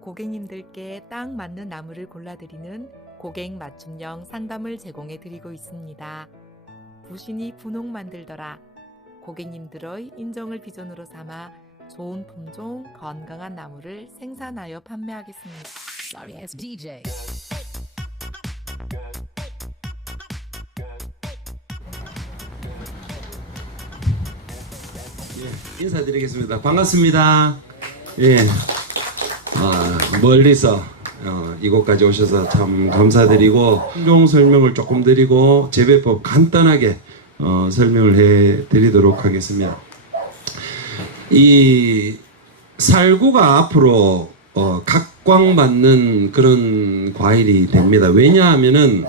고객님들께 딱 맞는 나무를 골라드리는 고객 맞춤형 상담을 제공해 드리고 있습니다. 부신이 분홍 만들더라. 고객님들의 인정을 비전으로 삼아 좋은 품종, 건강한 나무를 생산하여 판매하겠습니다. Sorry ass DJ. 예, 인사드리겠습니다. 반갑습니다. 예, 멀리서 이곳까지 오셔서 참 감사드리고 품종 설명을 조금 드리고 재배법 간단하게 설명을 해드리도록 하겠습니다. 이 살구가 앞으로 각광받는 그런 과일이 됩니다. 왜냐하면은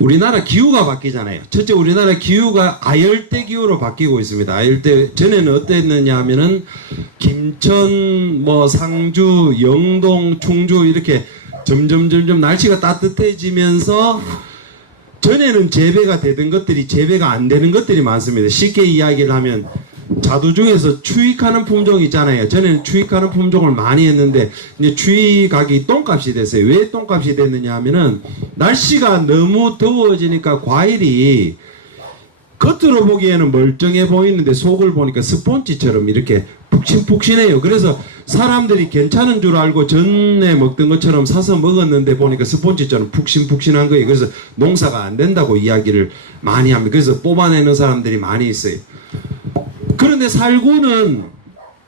우리나라 기후가 바뀌잖아요. 첫째, 우리나라 기후가 아열대 기후로 바뀌고 있습니다. 아열대 전에는 어땠느냐 하면은 김천, 상주, 영동, 충주 이렇게 점점 날씨가 따뜻해지면서 전에는 재배가 되던 것들이 재배가 안 되는 것들이 많습니다. 쉽게 이야기를 하면 자두 중에서 추익하는 품종이 있잖아요. 전에는 추익하는 품종을 많이 했는데 이제 추익하기 똥값이 됐어요. 왜 똥값이 됐느냐 하면은 날씨가 너무 더워지니까 과일이 겉으로 보기에는 멀쩡해 보이는데 속을 보니까 스폰지처럼 이렇게 푹신푹신해요. 그래서 사람들이 괜찮은 줄 알고 전에 먹던 것처럼 사서 먹었는데 보니까 스폰지처럼 푹신푹신한 거예요. 그래서 농사가 안 된다고 이야기를 많이 합니다. 그래서 뽑아내는 사람들이 많이 있어요. 그런데 살구는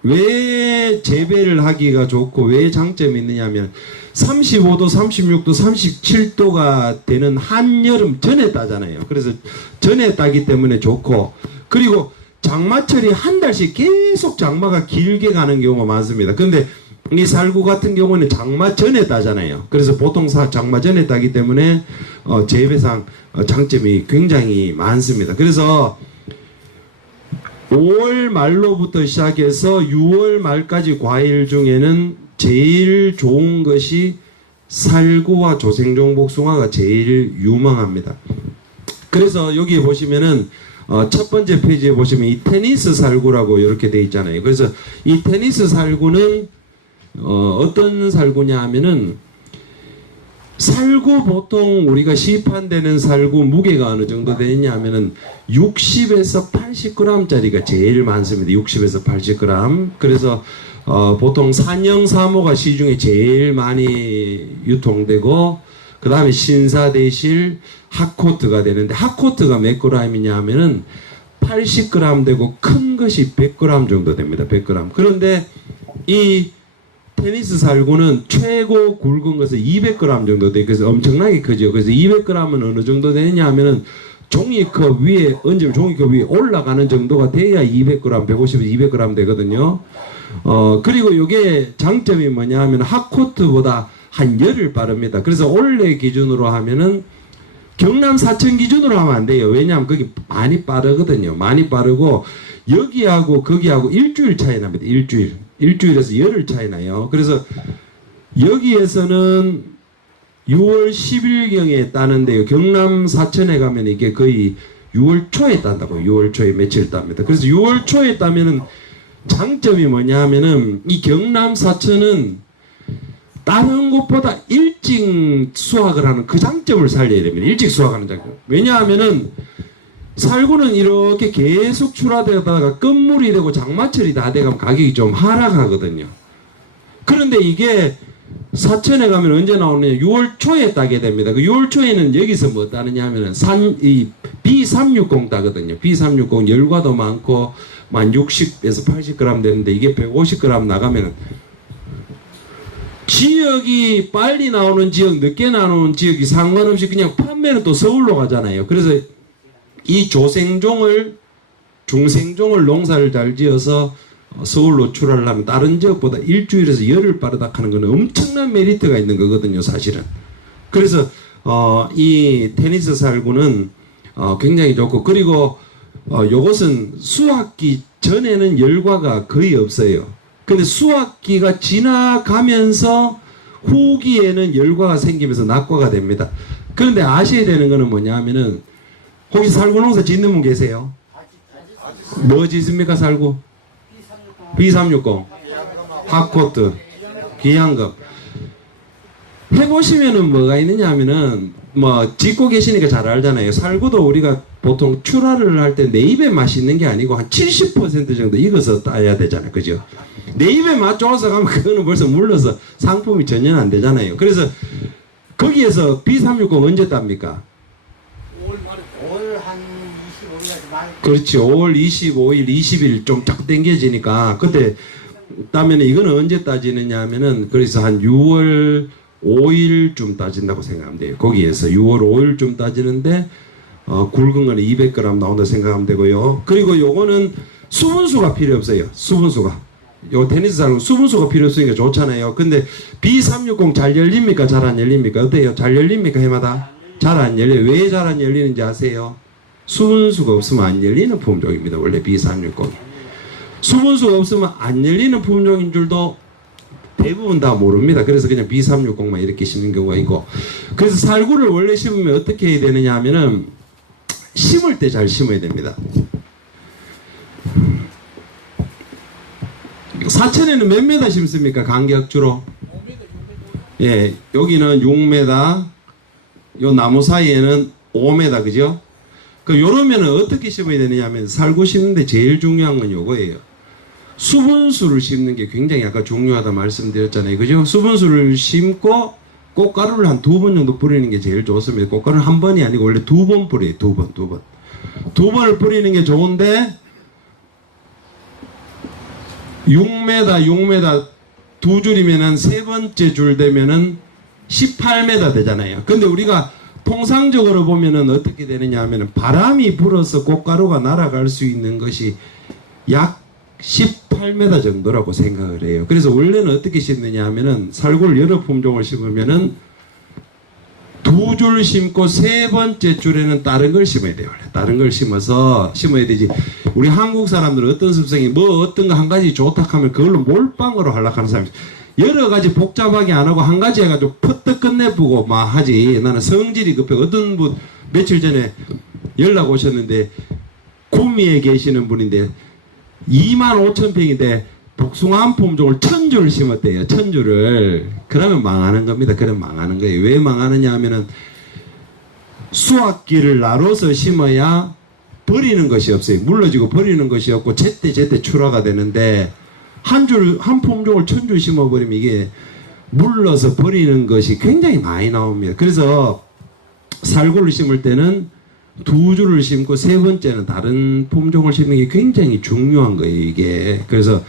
왜 재배를 하기가 좋고 왜 장점이 있느냐 하면 35도, 36도, 37도가 되는 한여름 전에 따잖아요. 그래서 전에 따기 때문에 좋고, 그리고 장마철이 한 달씩 계속 장마가 길게 가는 경우가 많습니다. 근데 이 살구 같은 경우는 장마 전에 따잖아요. 그래서 보통 장마 전에 따기 때문에 재배상 장점이 굉장히 많습니다. 그래서 5월 말로부터 시작해서 6월 말까지 과일 중에는 제일 좋은 것이 살구와 조생종 복숭아가 제일 유망합니다. 그래서 여기 보시면은 첫 번째 페이지에 보시면 이 테니스 살구라고 이렇게 돼 있잖아요. 그래서 이 테니스 살구는 어떤 살구냐 하면은 살구 보통 우리가 시판되는 살구 무게가 어느 정도 되냐 하면은 60에서 80g 짜리가 제일 많습니다. 60에서 80g. 그래서 보통 산영 3호가 시중에 제일 많이 유통되고, 그 다음에 신사대실, 핫코트가 되는데, 핫코트가 몇 g이냐 하면은 80g 되고 큰 것이 100g 정도 됩니다. 100g. 그런데 이 테니스 살구는 최고 굵은 것은 200g 정도 돼요. 그래서 엄청나게 크죠. 그래서 200g은 어느 정도 되느냐 하면은 종이컵 위에 얹으면 종이컵 위에 올라가는 정도가 돼야 200g, 150에서 200g 되거든요. 그리고 이게 장점이 뭐냐 하면 핫코트보다 한 열흘 빠릅니다. 그래서 올해 기준으로 하면은 경남 사천 기준으로 하면 안 돼요. 왜냐하면 거기 많이 빠르거든요. 많이 빠르고 여기하고 거기하고 일주일 차이 납니다. 일주일에서 열흘 차이 나요. 그래서 여기에서는 6월 10일경에 따는데요. 경남 사천에 가면 이게 거의 6월 초에 딴다고. 6월 초에 며칠 땁니다. 그래서 6월 초에 따면은 장점이 뭐냐 하면은 이 경남 사천은 다른 곳보다 일찍 수확을 하는 그 장점을 살려야 됩니다. 일찍 수확하는 장점. 왜냐하면은 살구는 이렇게 계속 출하되다가 끝물이 되고 장마철이 다 돼가면 가격이 좀 하락하거든요. 그런데 이게 사천에 가면 언제 나오느냐? 6월 초에 따게 됩니다. 그 6월 초에는 여기서 뭐 따느냐 하면은 B360 따거든요. B360 열과도 많고 만 60에서 80g 되는데 이게 150g 나가면 지역이 빨리 나오는 지역, 늦게 나오는 지역이 상관없이 그냥 판매는 또 서울로 가잖아요. 그래서 이 조생종을, 중생종을 농사를 잘 지어서 서울로 출하하려면 다른 지역보다 일주일에서 열흘 빠르다 하는 거는 엄청난 메리트가 있는 거거든요, 사실은. 그래서 이 테니스 살구는 굉장히 좋고, 그리고 요것은 수확기 전에는 열과가 거의 없어요. 근데 수확기가 지나가면서 후기에는 열과가 생기면서 낙과가 됩니다. 그런데 아셔야 되는 거는 뭐냐 하면은 혹시 살구 농사 짓는 분 계세요? 뭐 짓습니까, 살구? B360. 핫코트, 귀향금. 해보시면은 뭐가 있느냐 하면은, 뭐, 짓고 계시니까 잘 알잖아요. 살구도 우리가 보통 출하를 할 때 내 입에 맛이 있는 게 아니고 한 70% 정도 익어서 따야 되잖아요. 그죠? 내 입에 맛 좋아서 가면 그거는 벌써 물러서 상품이 전혀 안 되잖아요. 그래서 거기에서 B360 언제 땁니까? 5월 한 25일까지 말. 그렇지. 5월 25일, 20일 좀 쫙 당겨지니까 그때 따면은 이거는 언제 따지느냐 하면은 그래서 한 6월 5일쯤 따진다고 생각하면 돼요. 거기에서 6월 5일쯤 따지는데 굵은 거는 200g 나온다 생각하면 되고요. 그리고 요거는 수분수가 필요 없어요. 수분수가. 요 테니스 살은 수분수가 필요 없으니까 좋잖아요. 근데 B360 잘 열립니까? 잘 안 열립니까? 어때요? 잘 열립니까? 해마다? 잘 안 열려요. 왜 잘 안 열리는지 아세요? 수분수가 없으면 안 열리는 품종입니다. 원래 B360이. 수분수가 없으면 안 열리는 품종인 줄도 대부분 다 모릅니다. 그래서 그냥 B360만 이렇게 심는 경우가 있고. 그래서 살구를 원래 심으면 어떻게 해야 되느냐 하면은 심을 때 잘 심어야 됩니다. 사천에는 몇 메다 심습니까? 간격 주로? 예, 여기는 6m, 요 나무 사이에는 5m, 그죠? 요러면은 어떻게 심어야 되느냐 하면 살구 심는데 제일 중요한 건 요거예요. 수분수를 심는 게 굉장히 아까 중요하다 말씀드렸잖아요. 그죠? 수분수를 심고 꽃가루를 한 2번 정도 뿌리는 게 제일 좋습니다. 꽃가루는 한 번이 아니고 원래 2번 뿌려요. 2번. 2번을 뿌리는 게 좋은데 6m 두 줄이면은 세 번째 줄 되면은 18m 되잖아요. 근데 우리가 통상적으로 보면은 어떻게 되느냐 하면은 바람이 불어서 꽃가루가 날아갈 수 있는 것이 약 18m 정도라고 생각을 해요. 그래서 원래는 어떻게 심느냐 하면은 살구를 여러 품종을 심으면은 2줄 심고 세 번째 줄에는 다른 걸 심어야 돼요. 다른 걸 심어야 되지. 우리 한국 사람들은 어떤 습성이 뭐 어떤 거 한 가지 좋다 하면 그걸로 몰빵으로 하려고 하는 사람이 여러 가지 복잡하게 안 하고 한 가지 해가지고 퍼뜩 끝내보고 막 하지. 나는 성질이 급해. 어떤 분 며칠 전에 연락 오셨는데 구미에 계시는 분인데 25,000평인데 복숭아 한 품종을 1000주를 심었대요. 1000주를. 그러면 망하는 겁니다. 그럼 망하는 거예요. 왜 망하느냐 하면은 수확기를 나눠서 심어야 버리는 것이 없어요. 물러지고 버리는 것이 없고 제때 출하가 되는데 한 품종을 1000주 심어버리면 이게 물러서 버리는 것이 굉장히 많이 나옵니다. 그래서 살구를 심을 때는 2줄을 심고 세 번째는 다른 품종을 심는 게 굉장히 중요한 거예요. 이게. 그래서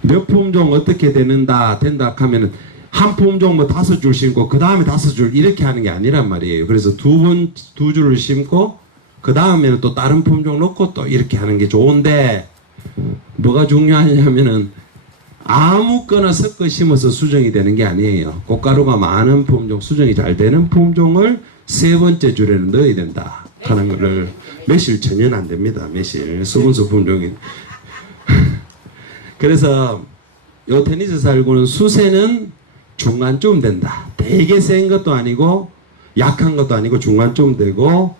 몇 품종 어떻게 된다 하면은 한 품종 뭐 5줄 심고 그 다음에 5줄 이렇게 하는 게 아니란 말이에요. 그래서 2줄을 심고 그 다음에는 또 다른 품종 넣고 또 이렇게 하는 게 좋은데 뭐가 중요하냐면은 아무거나 섞어 심어서 수정이 되는 게 아니에요. 꽃가루가 많은 품종, 수정이 잘 되는 품종을 세 번째 줄에는 넣어야 된다 하는 거를 매실 전혀 안 됩니다. 매실 수분수 품종이. 그래서 요 테니스 살구는 수세는 중간쯤 된다. 되게 센 것도 아니고 약한 것도 아니고 중간쯤 되고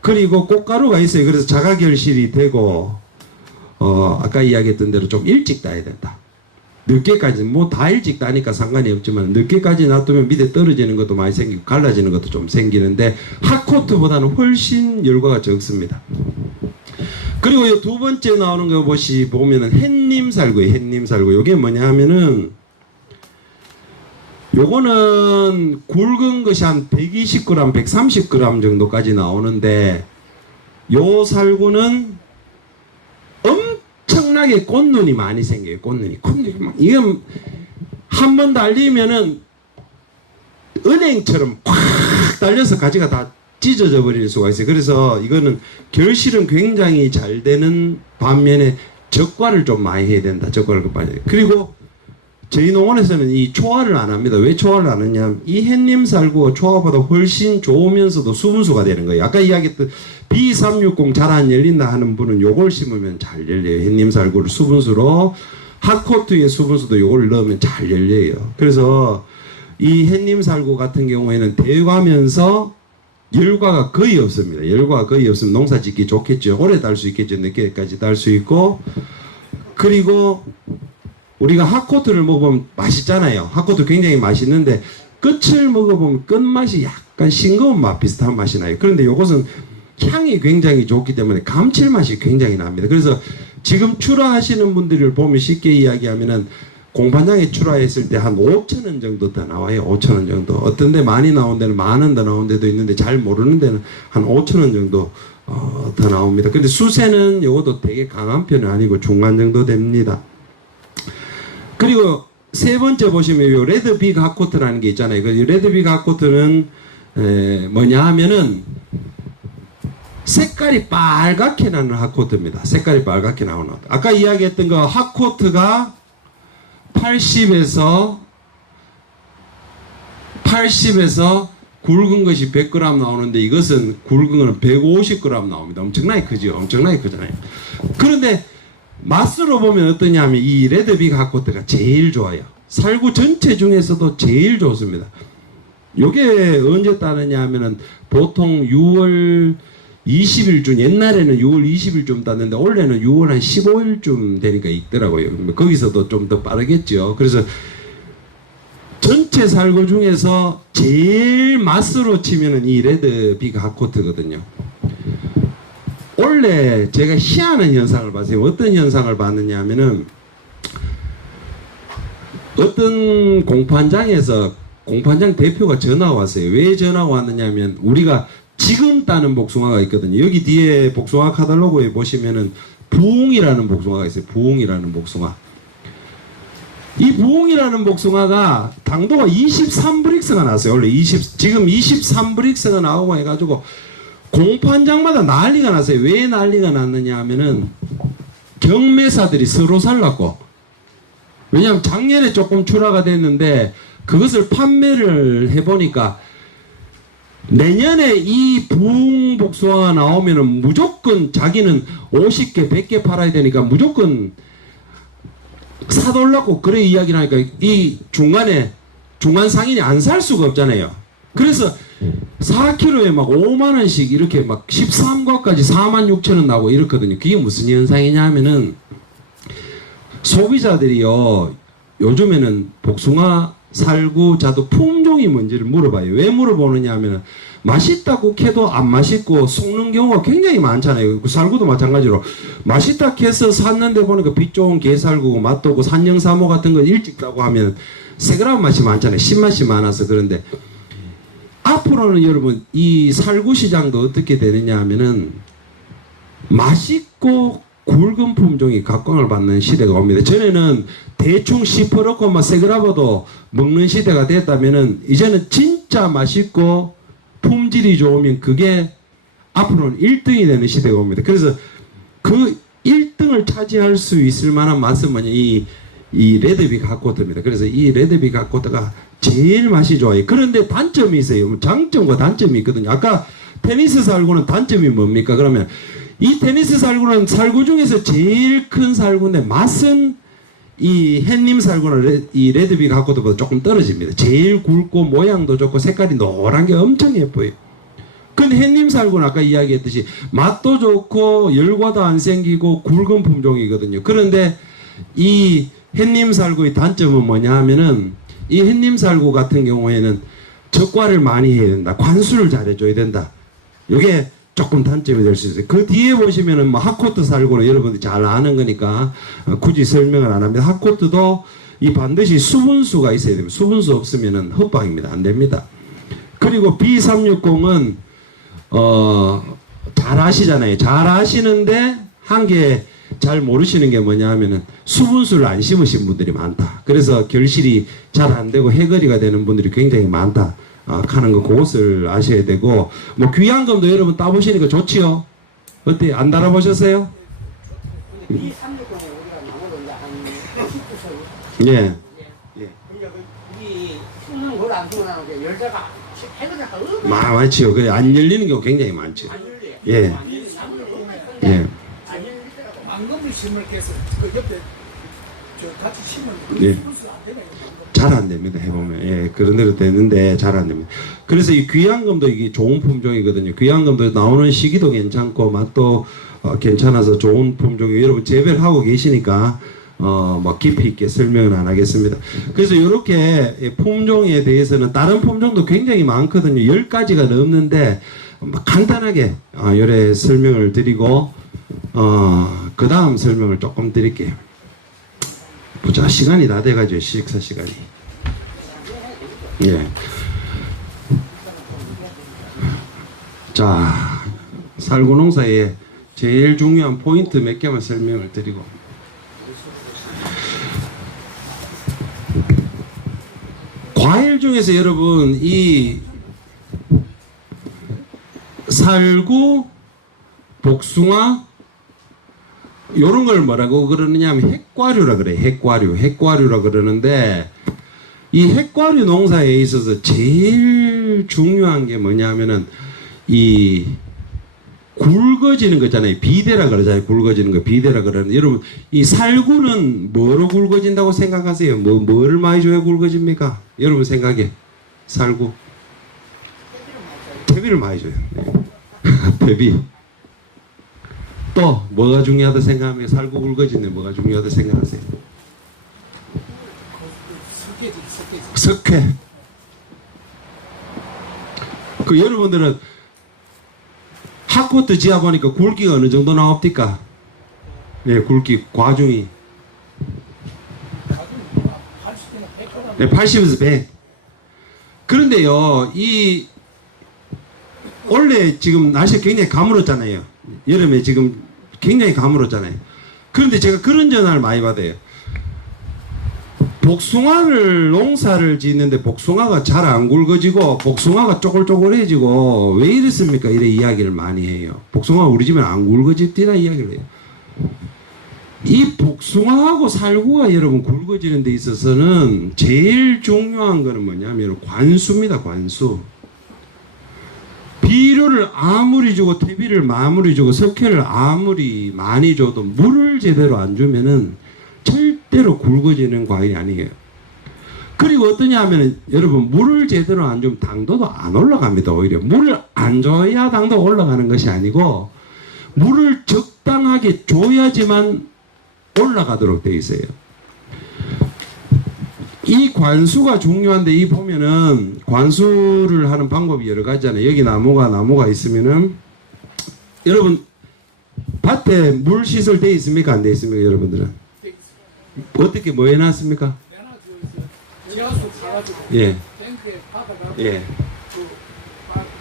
그리고 꽃가루가 있어요. 그래서 자가결실이 되고 아까 이야기했던 대로 좀 일찍 따야 된다. 늦게까지 뭐 다 일찍 따니까 상관이 없지만 늦게까지 놔두면 밑에 떨어지는 것도 많이 생기고 갈라지는 것도 좀 생기는데 핫코트보다는 훨씬 열과가 적습니다. 그리고 이 두 번째 나오는 거 보면은 햇님살구예요. 햇님살구. 요게 뭐냐 하면은 요거는 굵은 것이 한 120g, 130g 정도까지 나오는데 요 살구는 엄청나게 꽃눈이 많이 생겨요. 꽃눈이 이건 한 번 달리면은 은행처럼 꽉 달려서 가지가 다 찢어져 버릴 수가 있어요. 그래서 이거는 결실은 굉장히 잘 되는 반면에 적과를 좀 많이 해야 된다. 적과를 많이 해야. 그리고 저희 농원에서는 이 초화를 안 합니다. 왜 초화를 안 하냐면 이 햇님살구가 초화보다 훨씬 좋으면서도 수분수가 되는 거예요. 아까 이야기했던 B360 잘 안 열린다 하는 분은 요걸 심으면 잘 열려요. 햇님살구를 수분수로 핫코트의 수분수도 요걸 넣으면 잘 열려요. 그래서 이 햇님살구 같은 경우에는 대과면서 열과가 거의 없습니다. 열과가 거의 없으면 농사 짓기 좋겠죠. 오래 딸 수 있겠죠. 늦게까지 딸 수 있고 그리고 우리가 핫코트를 먹어보면 맛있잖아요. 핫코트 굉장히 맛있는데 끝을 먹어보면 끝맛이 약간 싱거운 맛 비슷한 맛이 나요. 그런데 이것은 향이 굉장히 좋기 때문에 감칠맛이 굉장히 납니다. 그래서 지금 출하하시는 분들을 보면 쉽게 이야기하면은 공판장에 출하했을 때 한 5,000원 정도 더 나와요. 5,000원 정도. 어떤 데 많이 나온 데는 10,000원 더 나온 데도 있는데 잘 모르는 데는 한 5,000원 정도 더 나옵니다. 근데 수세는 이것도 되게 강한 편은 아니고 중간 정도 됩니다. 그리고 세 번째 보시면 요 레드 빅 핫코트라는 게 있잖아요. 그 레드 빅 핫코트는 뭐냐 하면은 색깔이 빨갛게 나는 핫코트입니다. 색깔이 빨갛게 나오는 핫. 아까 이야기했던 거 핫코트가 80에서 굵은 것이 100g 나오는데 이것은 굵은 거는 150g 나옵니다. 엄청나게 크죠. 엄청나게 크잖아요. 그런데 맛으로 보면 어떠냐면 이 레드빅 핫코트가 제일 좋아요. 살구 전체 중에서도 제일 좋습니다. 요게 언제 따느냐 하면은 보통 6월 20일쯤, 옛날에는 6월 20일쯤 땄는데 원래는 6월 한 15일쯤 되니까 있더라고요. 거기서도 좀 더 빠르겠죠. 그래서 전체 살구 중에서 제일 맛으로 치면은 이 레드빅 핫코트거든요. 원래 제가 희한한 현상을 봤어요. 어떤 현상을 봤느냐 하면은 어떤 공판장에서 공판장 대표가 전화가 왔어요. 왜 전화가 왔느냐 하면 우리가 지금 따는 복숭아가 있거든요. 여기 뒤에 복숭아 카탈로그에 보시면은 부웅이라는 복숭아가 있어요. 부웅이라는 복숭아. 이 부웅이라는 복숭아가 당도가 23브릭스가 나왔어요. 원래 지금 23브릭스가 나오고 해가지고 공판장마다 난리가 났어요. 왜 난리가 났느냐 하면은 경매사들이 서로 살랐고, 왜냐하면 작년에 조금 출하가 됐는데 그것을 판매를 해보니까 내년에 이 부흥 복숭아가 나오면은 무조건 자기는 50개 100개 팔아야 되니까 무조건 사돌라고 그래 이야기를 하니까 이 중간 상인이 안 살 수가 없잖아요. 그래서 4kg에 막 5만원씩 이렇게 막 13과까지 46,000원 나오고 이렇거든요. 그게 무슨 현상이냐 하면은 소비자들이요 요즘에는 복숭아 살구자도 품종이 뭔지를 물어봐요. 왜 물어보느냐 하면은 맛있다고 캐도 안 맛있고 속는 경우가 굉장히 많잖아요. 그 살구도 마찬가지로 맛있다 캐서 샀는데 보니까 빛 좋은 게살구고 맛도 없고 산영사모 같은 거 일찍 따고 하면 새그라운 맛이 많잖아요. 신맛이 많아서. 그런데 앞으로는 여러분 이 살구 시장도 어떻게 되느냐 하면은 맛있고 굵은 품종이 각광을 받는 시대가 옵니다. 전에는 대충 씹어놓고 막 새그라봐도 먹는 시대가 됐다면은 이제는 진짜 맛있고 품질이 좋으면 그게 앞으로는 1등이 되는 시대가 옵니다. 그래서 그 1등을 차지할 수 있을 만한 맛은 뭐냐 이 레드빅 핫코트입니다. 그래서 이 레드빅 핫코트가 제일 맛이 좋아요. 그런데 단점이 있어요. 장점과 단점이 있거든요. 아까 테니스 살구는 단점이 뭡니까? 그러면 이 테니스 살구는 살구 중에서 제일 큰 살구인데 맛은 이 햇님 살구는 이 레드빅 핫코트보다 조금 떨어집니다. 제일 굵고 모양도 좋고 색깔이 노란 게 엄청 예뻐요. 근데 햇님 살구는 아까 이야기했듯이 맛도 좋고 열과도 안 생기고 굵은 품종이거든요. 그런데 이 햇님 살구의 단점은 뭐냐 하면은 이 햇님 살구 같은 경우에는 적과를 많이 해야 된다. 관수를 잘해줘야 된다. 이게 조금 단점이 될 수 있어요. 그 뒤에 보시면은 뭐 핫코트 살구는 여러분들이 잘 아는 거니까 굳이 설명을 안 합니다. 핫코트도 이 반드시 수분수가 있어야 됩니다. 수분수 없으면은 헛방입니다. 안 됩니다. 그리고 B360은 잘 아시잖아요. 잘 아시는데 한 개 잘 모르시는 게 뭐냐 하면은 수분수를 안 심으신 분들이 많다. 그래서 결실이 잘 안 되고 해거리가 되는 분들이 굉장히 많다. 하는 거 그것을 아셔야 되고, 뭐 귀한금도 여러분 따보시니까 좋지요. 어때? 안 달아보셨어요? 이 360에 우리가 나무로 이제 한 19세. 예. 이제 이 숨는 걸 안 숨어나는 게 열자가 해거리가 얼마나 많지요. 그래 안 열리는 경우 굉장히 많죠. 안 열려. 예. 예. 안 열리더라고. 망금을 심을게서 그 옆에 저 같이 심으면 예. 수분수 안 되네. 잘 안 됩니다. 해보면. 예, 그런 대로 되는데 잘 안 됩니다. 그래서 이 귀한금도 이게 좋은 품종이거든요. 귀한금도 나오는 시기도 괜찮고 맛도 괜찮아서 좋은 품종이 여러분 재배를 하고 계시니까 뭐 깊이 있게 설명은 안 하겠습니다. 그래서 이렇게 품종에 대해서는 다른 품종도 굉장히 많거든요. 10가지가 넘는데 간단하게 요래 설명을 드리고 그 다음 설명을 조금 드릴게요. 보자, 시간이 다 돼가지고 식사 시간이. 예. 자, 살구농사의 제일 중요한 포인트 몇 개만 설명을 드리고. 과일 중에서 여러분 이 살구, 복숭아 요런 걸 뭐라고 그러느냐 하면 핵과류라 그래요. 핵과류라 그러는데 이 핵과류 농사에 있어서 제일 중요한 게 뭐냐면은 이 굵어지는 거 있잖아요. 비대라 그러잖아요. 굵어지는 거 비대라 그러는데 여러분 이 살구는 뭐로 굵어진다고 생각하세요? 뭐를 많이 줘야 굵어집니까? 여러분 생각에 살구 퇴비를 많이 줘요. 네. 퇴비. 또 뭐가 중요하다 생각하면 살구 굵어지는 뭐가 중요하다 생각하세요? 석회. 그 여러분들은 핫코트 지어 보니까 굵기가 어느 정도 나옵니까? 네, 굵기 과중이. 네, 80에서 100. 그런데요, 이 원래 지금 날씨가 굉장히 가물었잖아요. 여름에 지금 굉장히 가물었잖아요. 그런데 제가 그런 전화를 많이 받아요. 복숭아를 농사를 짓는데 복숭아가 잘 안 굵어지고 복숭아가 쪼글쪼글해지고 왜 이랬습니까? 이래 이야기를 많이 해요. 복숭아가 우리 집엔 안 굵어집디다 이야기를 해요. 이 복숭아하고 살구가 여러분 굵어지는 데 있어서는 제일 중요한 거는 뭐냐면 관수입니다. 관수. 비료를 아무리 주고 퇴비를 아무리 주고 석회를 아무리 많이 줘도 물을 제대로 안 주면은 절대로 굵어지는 과일이 아니에요. 그리고 어떠냐 하면 여러분 물을 제대로 안 주면 당도도 안 올라갑니다. 오히려 물을 안 줘야 당도가 올라가는 것이 아니고 물을 적당하게 줘야지만 올라가도록 되어 있어요. 이 관수가 중요한데 이 보면은 관수를 하는 방법이 여러 가지잖아요. 여기 나무가 있으면은 여러분 밭에 물 시설 돼 있습니까? 안 돼 있습니까? 여러분들은 어떻게 뭐 해놨습니까? 지하수 사가지고 예. 탱크에 받아가지고 예. 그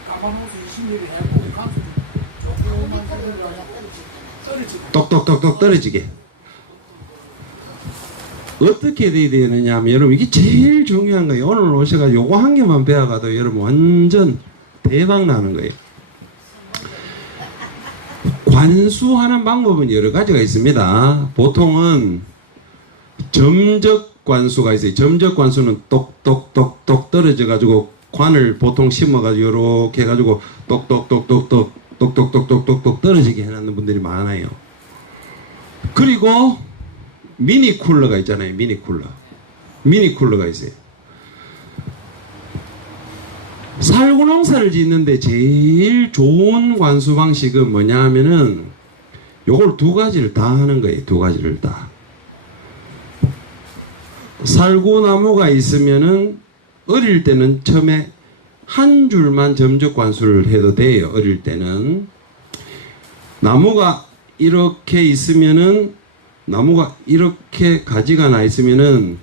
가마노수 20mm 해고 감수 조금만 떨어지고 똑똑똑똑 떨어지게. 어떻게 돼야 되느냐 하면 여러분 이게 제일 중요한 거예요. 오늘 오셔가지고 요거 한 개만 배워가도 여러분 완전 대박 나는 거예요. 관수하는 방법은 여러 가지가 있습니다. 보통은 점적 관수가 있어요. 점적 관수는 똑똑똑똑 떨어져가지고 관을 보통 심어가지고 요렇게 해가지고 똑똑똑똑똑 떨어지게 해놨는 분들이 많아요. 그리고 미니 쿨러가 있잖아요. 미니 쿨러가 있어요. 살구 농사를 짓는데 제일 좋은 관수 방식은 뭐냐 하면은 요걸 두 가지를 다 하는 거예요. 두 가지를 다. 살구나무가 있으면은 어릴 때는 처음에 한 줄만 점적 관수를 해도 돼요. 어릴 때는. 나무가 이렇게 있으면은 나무가 이렇게 가지가 나 있으면은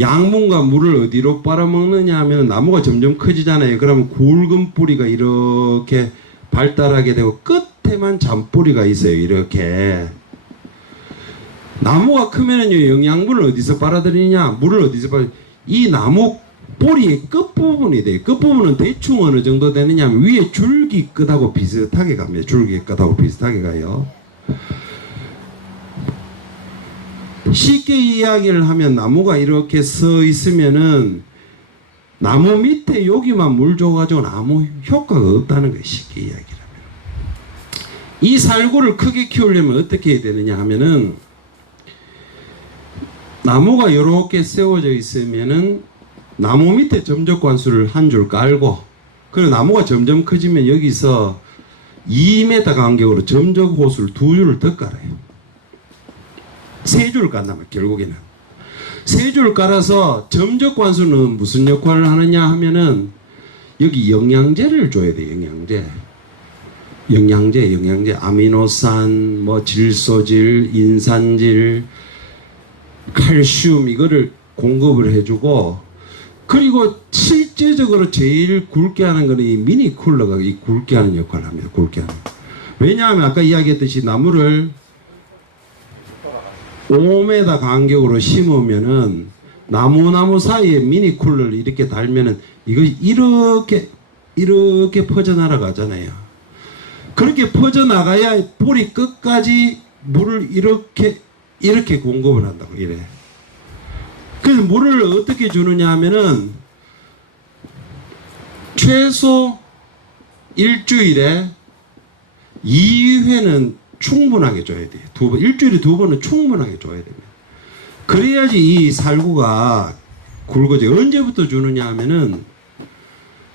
양분과 물을 어디로 빨아먹느냐 하면 나무가 점점 커지잖아요. 그러면 굵은 뿌리가 이렇게 발달하게 되고 끝에만 잔뿌리가 있어요. 이렇게. 나무가 크면은요, 영양분을 어디서 빨아들이냐? 물을 어디서 이 나무 뿌리의 끝부분이 돼요. 끝부분은 대충 어느 정도 되느냐 하면 위에 줄기 끝하고 비슷하게 갑니다. 줄기 끝하고 비슷하게 가요. 쉽게 이야기를 하면 나무가 이렇게 서 있으면은 나무 밑에 여기만 물 줘가지고는 아무 효과가 없다는 거예요. 쉽게 이야기를 하면. 이 살구를 크게 키우려면 어떻게 해야 되느냐 하면은 나무가 이렇게 세워져 있으면은 나무 밑에 점적 관수를 한 줄 깔고 그리고 나무가 점점 커지면 여기서 2m 간격으로 점적 호수를 두 줄을 더 깔아요. 세 줄 깐단 말이에요. 결국에는 세 줄 깔아서 점적 관수는 무슨 역할을 하느냐 하면은 여기 영양제를 줘야 돼요. 영양제, 아미노산, 뭐 질소질, 인산질, 칼슘 이거를 공급을 해주고, 그리고 실제적으로 제일 굵게 하는 거는 이 미니 쿨러가 이 굵게 하는 역할을 합니다. 굵게 하는. 왜냐하면 아까 이야기했듯이 나무를 5m 간격으로 심으면은 나무 사이에 미니 쿨러를 이렇게 달면은 이거 이렇게 퍼져나가잖아요. 그렇게 퍼져나가야 뿌리 끝까지 물을 이렇게 공급을 한다고 이래. 그래서 물을 어떻게 주느냐 하면은 최소 일주일에 2회는 충분하게 줘야 돼요. 일주일에 2번은 충분하게 줘야 됩니다. 그래야지 이 살구가 굵어져요. 언제부터 주느냐 하면은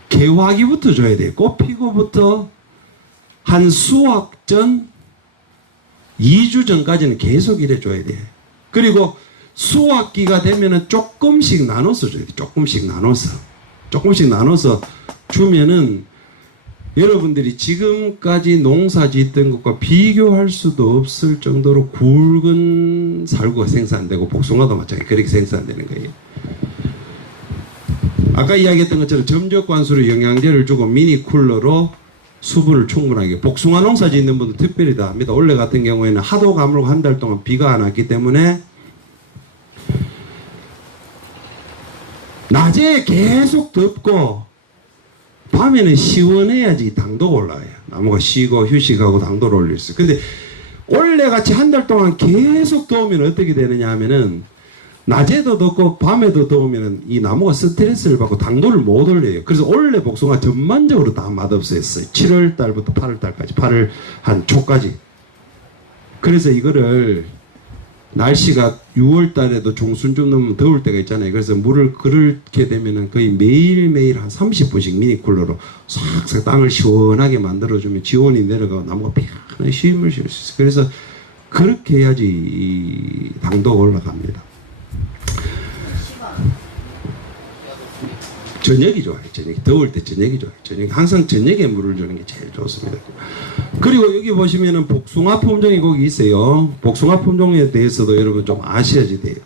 개화기부터 줘야 돼요. 꽃 피고부터 한 수확 전 2주 전까지는 계속 이래 줘야 돼요. 그리고 수확기가 되면은 조금씩 나눠서 줘야 돼요. 조금씩 나눠서 주면은 여러분들이 지금까지 농사 짓던 것과 비교할 수도 없을 정도로 굵은 살구가 생산되고, 복숭아도 마찬가지 그렇게 생산되는 거예요. 아까 이야기했던 것처럼 점적 관수로 영양제를 주고 미니 쿨러로 수분을 충분하게. 복숭아 농사 짓는 분도 특별히 다 합니다. 올해 같은 경우에는 하도 가물고 한 달 동안 비가 안 왔기 때문에 낮에 계속 덥고 밤에는 시원해야지 당도가 올라와요. 나무가 쉬고 휴식하고 당도를 올릴 수 있어요. 근데 올해같이 한 달 동안 계속 더우면 어떻게 되느냐 하면은 낮에도 덥고 밤에도 더우면 이 나무가 스트레스를 받고 당도를 못 올려요. 그래서 올해 복숭아 전반적으로 다 맛없어졌어요. 7월 달부터 8월 달까지, 8월 한 초까지. 그래서 이거를 날씨가 6월 달에도 중순쯤 넘으면 더울 때가 있잖아요. 그래서 물을 그렇게 되면은 거의 매일매일 한 30분씩 미니쿨러로 싹싹 땅을 시원하게 만들어주면 지온이 내려가고 나무가 편안히 쉼을 쉴 수 있어요. 그래서 그렇게 해야지 이 당도가 올라갑니다. 저녁이 좋아요. 더울 때 저녁이 좋아요. 항상 저녁에 물을 주는 게 제일 좋습니다. 그리고 여기 보시면은 복숭아 품종이 거기 있어요. 복숭아 품종에 대해서도 여러분 좀 아셔야지 돼요.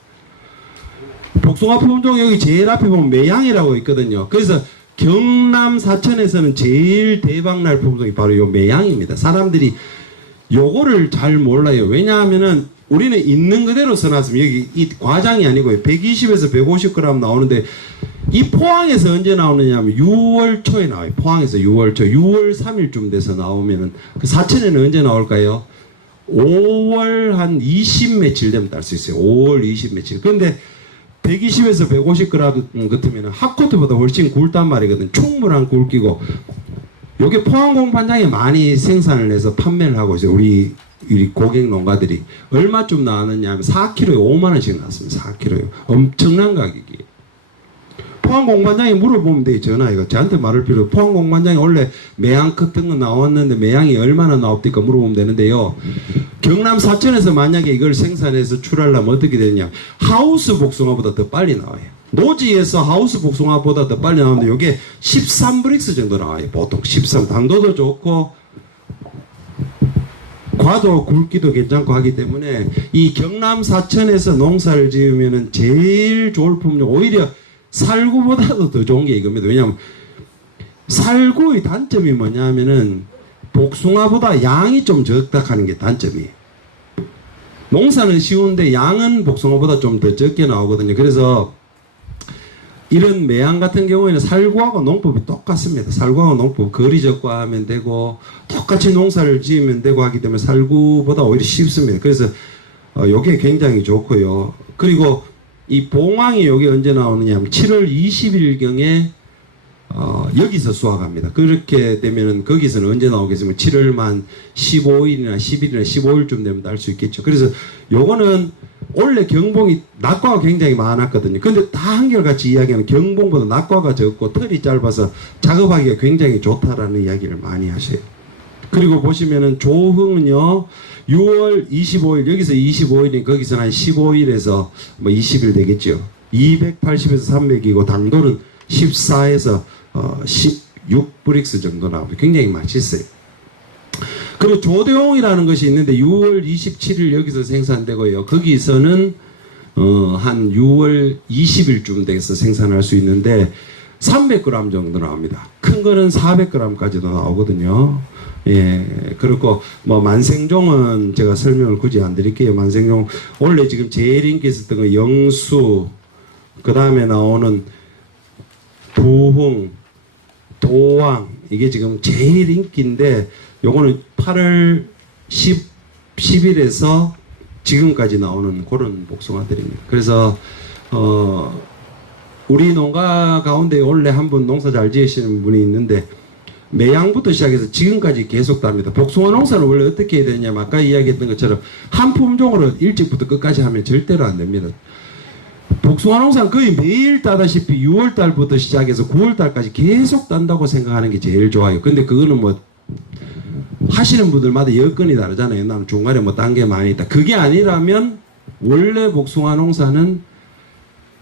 복숭아 품종 여기 제일 앞에 보면 매양이라고 있거든요. 그래서 경남 사천에서는 제일 대박날 품종이 바로 요 매양입니다. 사람들이 요거를 잘 몰라요. 왜냐하면은 우리는 있는 그대로 써놨으면 여기 이 과장이 아니고요. 120에서 150g 나오는데 이 포항에서 언제 나오느냐 하면 6월 초에 나와요. 포항에서 6월 초, 6월 3일쯤 돼서 나오면은 그 사천에는 언제 나올까요? 5월 한 20 며칠 되면 딸 수 있어요. 5월 20 며칠. 근데 120에서 150g 같으면 핫코트보다 훨씬 굵단 말이거든. 충분한 굵기고, 요게 포항 공판장에 많이 생산을 해서 판매를 하고 있어요. 우리 고객 농가들이. 얼마쯤 나왔느냐 하면 4kg에 5만원씩 나왔습니다. 4kg에. 엄청난 가격이에요. 포항 공판장에 물어보면 돼요. 전화 이거 저한테 말할 필요 없고, 포항 공판장에 원래 매양 같은 거 나왔는데 매양이 얼마나 나옵니까 물어보면 되는데요. 경남 사천에서 만약에 이걸 생산해서 출하려면 어떻게 되냐, 하우스 복숭아보다 더 빨리 나와요. 노지에서 하우스 복숭아보다 더 빨리 나오는데 이게 13브릭스 정도 나와요. 보통 13. 당도도 좋고 과도 굵기도 괜찮고 하기 때문에 이 경남 사천에서 농사를 지으면은 제일 좋을 품종, 오히려 살구보다도 더 좋은 게 이겁니다. 왜냐하면 살구의 단점이 뭐냐 하면은 복숭아보다 양이 좀 적다 하는 게 단점이에요. 농사는 쉬운데 양은 복숭아보다 좀 더 적게 나오거든요. 그래서 이런 매양 같은 경우에는 살구하고 농법이 똑같습니다. 살구하고 농법 거리 적과하면 되고 똑같이 농사를 지으면 되고 하기 때문에 살구보다 오히려 쉽습니다. 그래서 요게 굉장히 좋고요. 그리고 이 봉황이 여기 언제 나오느냐 하면 7월 20일경에 여기서 수확합니다. 그렇게 되면은 거기서는 언제 나오겠습니까? 7월만 15일이나 10일이나 15일쯤 되면 날 수 있겠죠. 그래서 요거는 원래 경봉이 낙과가 굉장히 많았거든요. 근데 다 한결같이 이야기하면 경봉보다 낙과가 적고 털이 짧아서 작업하기가 굉장히 좋다라는 이야기를 많이 하셔요. 그리고 보시면은 조흥은요, 6월 25일 여기서 25일이 거기서는 한 15일에서 뭐 20일 되겠죠. 280에서 300이고 당도는 14에서 16브릭스 정도 나오고 굉장히 맛있어요. 그리고 조대홍이라는 것이 있는데 6월 27일 여기서 생산되고요. 거기서는 한 6월 20일쯤 돼서 생산할 수 있는데 300g 정도 나옵니다. 큰 거는 400g까지도 나오거든요. 예, 그리고 뭐 만생종은 제가 설명을 굳이 안 드릴게요. 만생종 원래 지금 제일 인기 있었던 거 영수, 그 다음에 나오는 부흥, 도왕, 이게 지금 제일 인기인데 요거는 8월 10일에서 지금까지 나오는 그런 복숭아들입니다. 그래서 우리 농가 가운데 원래 한 분 농사 잘 지으시는 분이 있는데 매양부터 시작해서 지금까지 계속 답니다. 복숭아 농사를 원래 어떻게 해야 되냐면 아까 이야기했던 것처럼 한 품종으로 일찍부터 끝까지 하면 절대로 안 됩니다. 복숭아 농사는 거의 매일 따다시피 6월 달부터 시작해서 9월 달까지 계속 딴다고 생각하는 게 제일 좋아요. 근데 그거는 뭐 하시는 분들마다 여건이 다르잖아요. 나는 중간에 뭐 딴 게 많이 있다. 그게 아니라면 원래 복숭아 농사는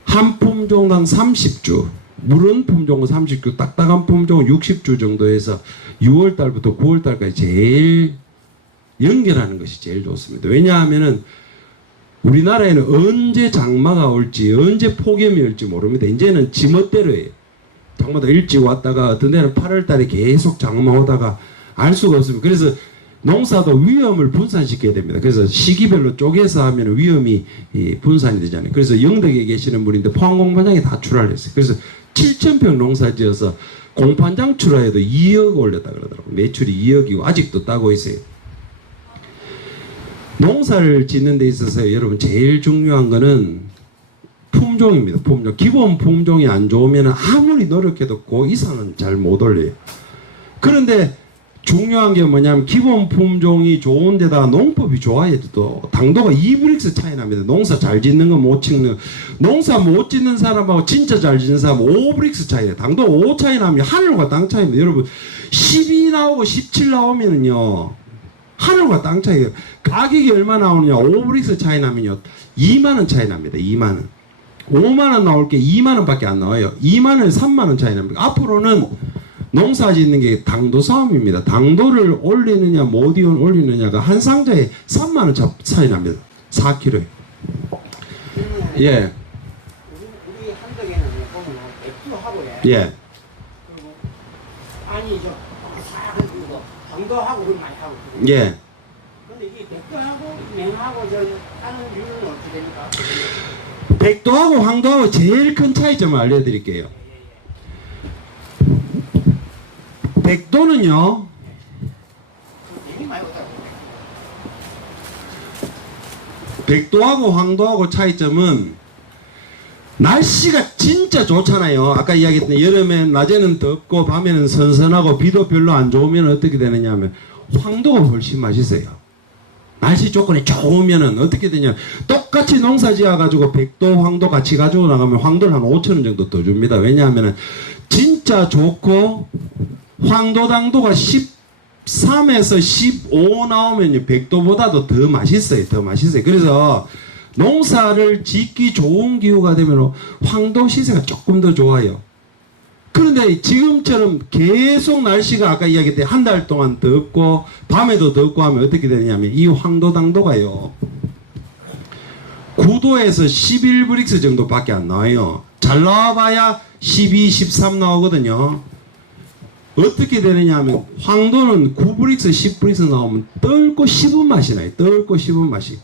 한 품종당 30주, 무른 품종은 30주, 딱딱한 품종은 60주 정도 해서 6월 달부터 9월 달까지 제일 연결하는 것이 제일 좋습니다. 왜냐하면은 우리나라에는 언제 장마가 올지 언제 폭염이 올지 모릅니다. 이제는 지멋대로예요. 장마다 일찍 왔다가 어떤 데는 8월 달에 계속 장마 오다가 알 수가 없습니다. 그래서 농사도 위험을 분산시켜야 됩니다. 그래서 시기별로 쪼개서 하면 위험이 분산이 되잖아요. 그래서 영덕에 계시는 분인데 포항공판장에 다 출하를 했어요. 그래서 7,000평 농사 지어서 공판장 출하에도 2억 올렸다 그러더라고요. 매출이 2억이고 아직도 따고 있어요. 농사를 짓는 데 있어서 여러분 제일 중요한 거는 품종입니다. 품종. 기본 품종이 안 좋으면 아무리 노력해도 그 이상은 잘 못 올려요. 그런데 중요한 게 뭐냐면 기본 품종이 좋은 데다가 농법이 좋아야 또 당도가 2브릭스 차이 납니다. 농사 잘 짓는 거 못 찍는, 농사 못 짓는 사람하고 진짜 잘 짓는 사람은 5브릭스 차이에요. 당도 5 차이 나면 하늘과 땅 차이입니다. 여러분 12 나오고 17 나오면은요 하늘과 땅 차이에요. 가격이 얼마 나오느냐 5브릭스 차이 나면요 2만원 차이 납니다. 2만원. 5만원 나올 게 2만원 밖에 안 나와요. 2만원에 3만원 차이 납니다. 앞으로는 농사 짓는 게 당도 싸움입니다. 당도를 올리느냐 못 올리느냐가 한 상자에 3만원 차이 납니다. 4kg에. 예. 우리 한덕에는 보면 맥주하고 예. 그리고 아니 싹 이거 당도하고 그걸 많이 하고. 예. 근데 이게 맥주하고 맹하고 저 하는 이유는 어떻게 됩니까? 백도하고 황도하고 제일 큰 차이점을 알려드릴게요. 백도는요 되게 많이 오다. 백도하고 황도하고 차이점은 날씨가 진짜 좋잖아요. 아까 이야기했던 여름에 낮에는 덥고 밤에는 선선하고 비도 별로 안 좋으면 어떻게 되느냐 하면 황도가 훨씬 맛있어요. 날씨 조건이 좋으면은 어떻게 되냐, 똑같이 농사 지어 가지고 백도 황도 같이 가지고 나가면 황도를 한 5,000원 정도 더 줍니다. 왜냐하면은 진짜 좋고 황도 당도가 13에서 15 나오면 백도보다도 더 맛있어요. 더 맛있어요. 그래서 농사를 짓기 좋은 기후가 되면 황도 시세가 조금 더 좋아요. 그런데 지금처럼 계속 날씨가 아까 이야기했듯이 한 달 동안 덥고 밤에도 덥고 하면 어떻게 되냐면 이 황도 당도가요 9도에서 11브릭스 정도밖에 안 나와요. 잘 나와봐야 12, 13 나오거든요. 어떻게 되느냐 하면 황도는 9브릭스, 10브릭스 나오면 떫고 씹은 맛이 나요. 떫고 씹은 맛이.